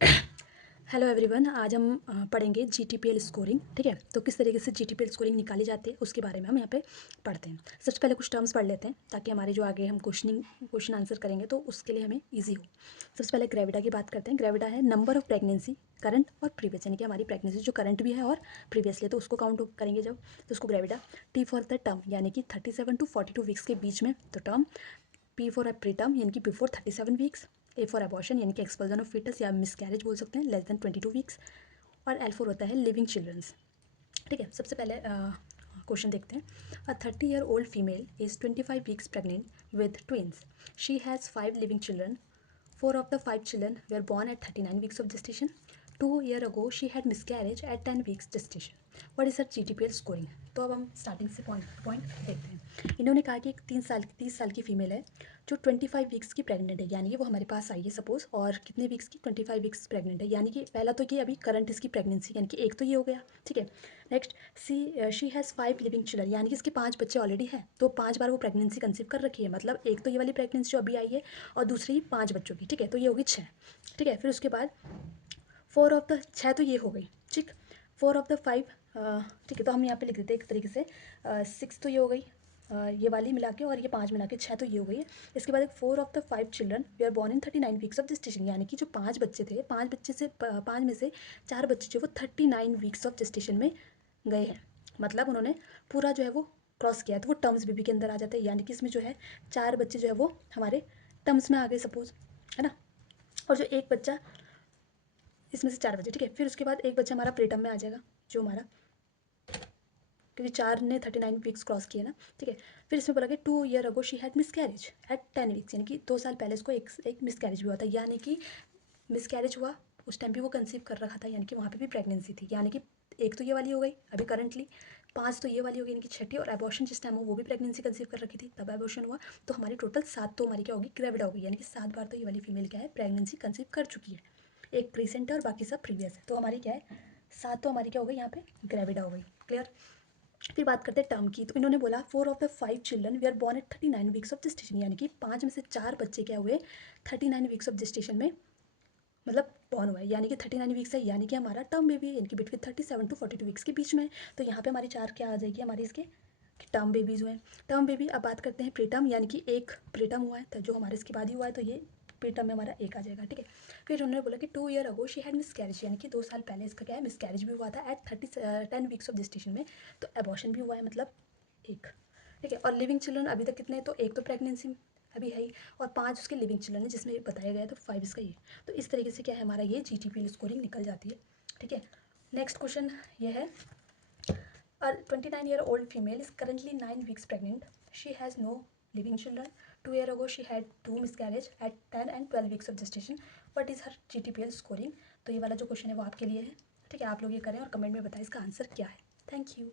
Hello everyone, आज हम पढ़ेंगे जीटीपीएल स्कोरिंग। ठीक है, तो किस तरीके से जीटीपीएल स्कोरिंग निकाली जाती है उसके बारे में हम यहाँ पे पढ़ते हैं। सबसे पहले कुछ टर्म्स पढ़ लेते हैं ताकि हमारे जो आगे हम क्वेश्चन आंसर करेंगे तो उसके लिए हमें इजी हो। सबसे पहले ग्रेविडा की बात करते हैं। ग्रेविडा है नंबर ऑफ प्रेगनेंसी करंट और प्रीवियस, यानी कि हमारी प्रेगनेंसी जो करंट भी है और प्रीवियसली, तो उसको काउंट करेंगे जब, तो उसको gravida. T for the term, यानी कि 37 टू 42 वीक्स के बीच में तो term. P for pre term, यानी कि before 37 weeks. A for abortion, यानी कि एक्सपल्जन ऑफ फीटस या मिसकैरेज बोल सकते हैं, लेस देन 22 वीक्स। और एल फोर होता है लिविंग चिल्ड्रंस। ठीक है, सबसे पहले क्वेश्चन देखते हैं। अ 30-year-old female is 25 weeks pregnant with twins. She has 5 living children. 4 of the 5 children were born at 39 weeks of gestation. 2 years ago she had miscarriage at 10 weeks gestation. What is her GTPL scoring? तो अब हम starting से point देखते हैं। इन्होंने कहा कि एक 30 साल की फीमेल है जो 25 वीक्स की प्रेग्नेंट है, यानी कि वो हमारे पास आई है सपोज, और कितने वीक्स की, 25 वीक्स प्रेग्नेंट है, यानी कि पहला तो ये अभी करंट इसकी प्रेगनेंसी, यानी कि एक तो ये हो गया। ठीक है, next she has 5 living children, यानी कि इसके 5 बच्चे ऑलरेडी हैं, तो 5 बार वो प्रेगनेंसी कंसीव कर रखी है, मतलब एक तो ये वाली प्रेगनेंसी जो अभी आई है और दूसरी 5 बच्चों की। ठीक है, तो ये होगी 6। ठीक है, फिर उसके बाद 4 ऑफ द 6 तो ये हो गई। ठीक, 4 ऑफ द 5, ठीक है, तो हम यहाँ पे लिख देते हैं एक तरीके से 6 तो ये हो गई, ये वाली मिला के, और ये 5 मिला के 6 तो ये हो गई है। इसके बाद एक 4 of the 5 children we are born in 39 weeks of gestation, यानी कि जो 5 बच्चे थे, 5 बच्चे से 5 में से 4 बच्चे जो वो 39 वीक्स ऑफ जेस्टेशन में गए हैं, मतलब उन्होंने पूरा जो है वो क्रॉस किया है, तो वो टर्म्स बीबी के अंदर आ जाते हैं, यानी कि इसमें जो है 4 बच्चे जो है वो हमारे टर्म्स में आ गए सपोज, है ना। और जो एक बच्चा, इसमें से 4 बच्चे, ठीक है, फिर उसके बाद एक बच्चा हमारा प्रीटर्म में आ जाएगा, जो हमारा, क्योंकि 4 ने 39 वीक्स क्रॉस किए ना। ठीक है, फिर इसमें बोला कि 2 years ago she had miscarriage at 10 weeks, यानी कि 2 साल पहले इसको एक मिसकैरेज भी हुआ था, यानी कि मिसकैरेज हुआ उस टाइम भी वो कंसीव कर रखा था, यानी कि वहाँ पे भी प्रेगनेंसी थी, यानी कि एक तो ये वाली हो गई अभी करंटली, 5 तो ये वाली हो गई, यानी कि छठी, और एबॉर्शन जिस टाइम हो वो भी प्रेगनेंसी कंसीव कर रखी थी तब एबॉर्शन हुआ, तो हमारी टोटल 7 तो हमारी क्या होगी, ग्रेविडा होगी, यानी कि 7 बार तो ये वाली फीमेल क्या है, प्रेगनेंसी कंसीव कर चुकी है। एक प्रीसेंट है और बाकी सब प्रीवियस है, तो हमारी क्या है, 7 तो हमारी क्या हो गई यहाँ पे, ग्रेविडा हो गई। क्लियर। फिर बात करते हैं टर्म की, तो इन्होंने बोला 4 of the 5 children we are born at 39 weeks of gestation, यानी कि 5 में से 4 बच्चे क्या हुए 39 वीक्स ऑफ जेस्टेशन में, मतलब बॉर्न हुआ है, यानी कि 39 वीक्स है, यानी कि हमारा टर्म बेबी है, यानी कि बिटवीन 37 टू 42 वीक्स के बीच में। तो यहाँ पे हमारी 4 क्या आ जाएगी हमारी इसके, टर्म बेबीज हुए हैं। टर्म बेबी, अब बात करते हैं प्रीटर्म, यानी कि एक प्रीटर्म हुआ है, तो जो हमारे इसके बाद ही हुआ है, तो ये प्रीटर्म में हमारा एक आ जाएगा। ठीक है, फिर उन्होंने बोला कि 2 years ago she had miscarriage, यानी कि 2 साल पहले इसका क्या है, मिसकैरेज भी हुआ था एट 10 वीक्स ऑफ जेस्टेशन में, तो एबॉर्शन भी हुआ है, मतलब एक। ठीक है, और लिविंग चिल्ड्रन अभी तक कितने हैं, तो एक तो प्रेगनेंसी अभी है ही, और 5 उसके लिविंग चिल्ड्रन है जिसमें बताया गया है, तो 5 इसका ये। तो इस तरीके से क्या है हमारा ये जीटीपीएल स्कोरिंग निकल जाती है। ठीक है, नेक्स्ट क्वेश्चन ये है। A 29-year-old female is currently 9 weeks pregnant. She has no living children. 2 years ago she had 2 miscarriage at 10 and 12 weeks of gestation. What is her GTPL scoring? तो ये वाला जो क्वेश्चन है वो आपके लिए है। ठीक है, आप लोग ये करें और कमेंट में बताएं इसका आंसर क्या है। Thank you.